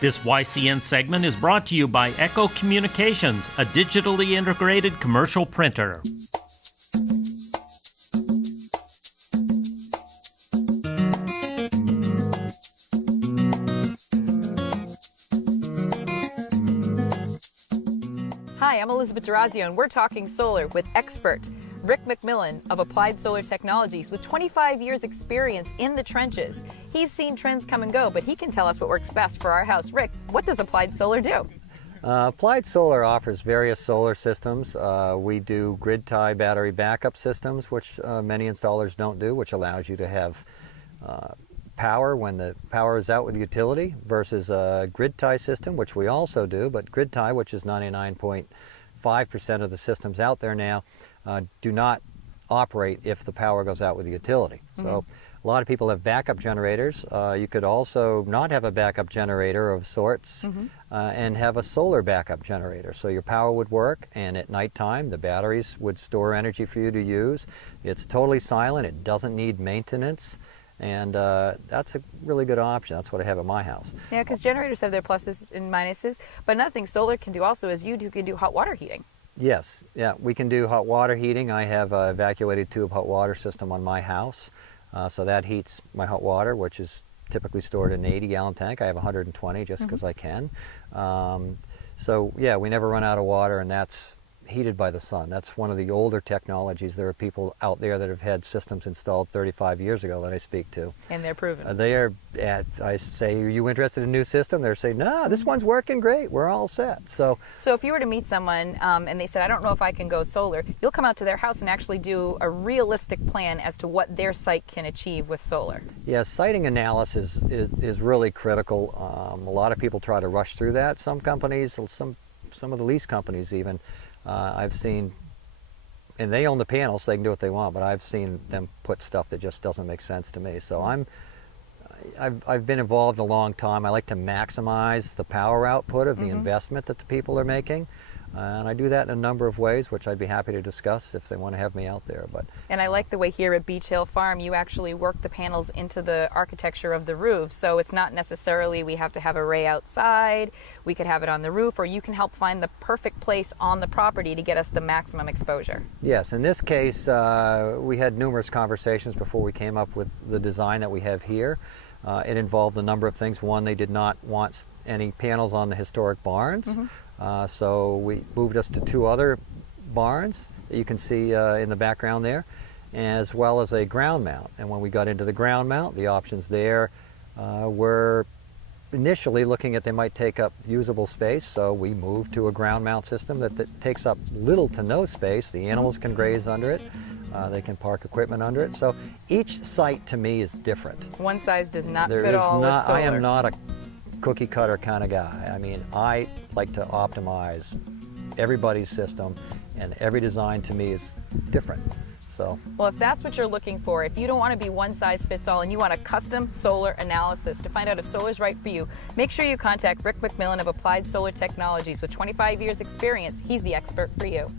This YCN segment is brought to you by Echo Communications, a digitally integrated commercial printer. Hi, I'm Elizabeth Durazio, and we're talking solar with expert Rick MacMillen of Applied Solar Technologies with 25 years experience in the trenches. He's seen trends come and go, but he can tell us what works best for our house. Rick, what does Applied Solar do? Applied Solar offers various solar systems. We do grid tie battery backup systems, which many installers don't do, which allows you to have power when the power is out with the utility, versus a grid tie system, which we also do, but grid tie, which is 99.5% of the systems out there now, do not operate if the power goes out with the utility. So a lot of people have backup generators. You could also not have a backup generator of sorts and have a solar backup generator. So your power would work, and at nighttime the batteries would store energy for you to use. It's totally silent. It doesn't need maintenance. And that's a really good option. That's what I have at my house. Yeah, because generators have their pluses and minuses, but another thing solar can do also is you can do hot water heating. Yes, yeah, we can do hot water heating. I have an evacuated tube hot water system on my house, so that heats my hot water, which is typically stored in an 80-gallon tank. I have 120 just because I can. So yeah, we never run out of water, and that's heated by the sun. That's one of the older technologies. There are people out there that have had systems installed 35 years ago that I speak to. And they're proven. They are, I say, are you interested in a new system? They're saying, no, this one's working great. We're all set. So if you were to meet someone and they said, I don't know if I can go solar, you'll come out to their house and actually do a realistic plan as to what their site can achieve with solar. Yeah, siting analysis is really critical. A lot of people try to rush through that. Some companies, some of the lease companies even, I've seen, and they own the panels, so they can do what they want, but I've seen them put stuff that just doesn't make sense to me. So I've been involved a long time. I like to maximize the power output of the investment that the people are making. And I do that in a number of ways, which I'd be happy to discuss if they want to have me out there. And I like the way here at Beach Hill Farm you actually work the panels into the architecture of the roof. So it's not necessarily we have to have array outside, we could have it on the roof, or you can help find the perfect place on the property to get us the maximum exposure. Yes, in this case, we had numerous conversations before we came up with the design that we have here. It involved a number of things. One, they did not want any panels on the historic barns. So we moved us to two other barns that you can see in the background there, as well as a ground mount. And when we got into the ground mount, the options there were initially looking at they might take up usable space, so we moved to a ground mount system that takes up little to no space. The animals can graze under it. They can park equipment under it. So each site to me is different. One size does not fit all with solar. I am not a cookie cutter kind of guy. I mean, I like to optimize everybody's system, and every design to me is different. Well, if that's what you're looking for, if you don't want to be one size fits all and you want a custom solar analysis to find out if solar is right for you, make sure you contact Rick MacMillen of Applied Solar Technologies with 25 years experience. He's the expert for you.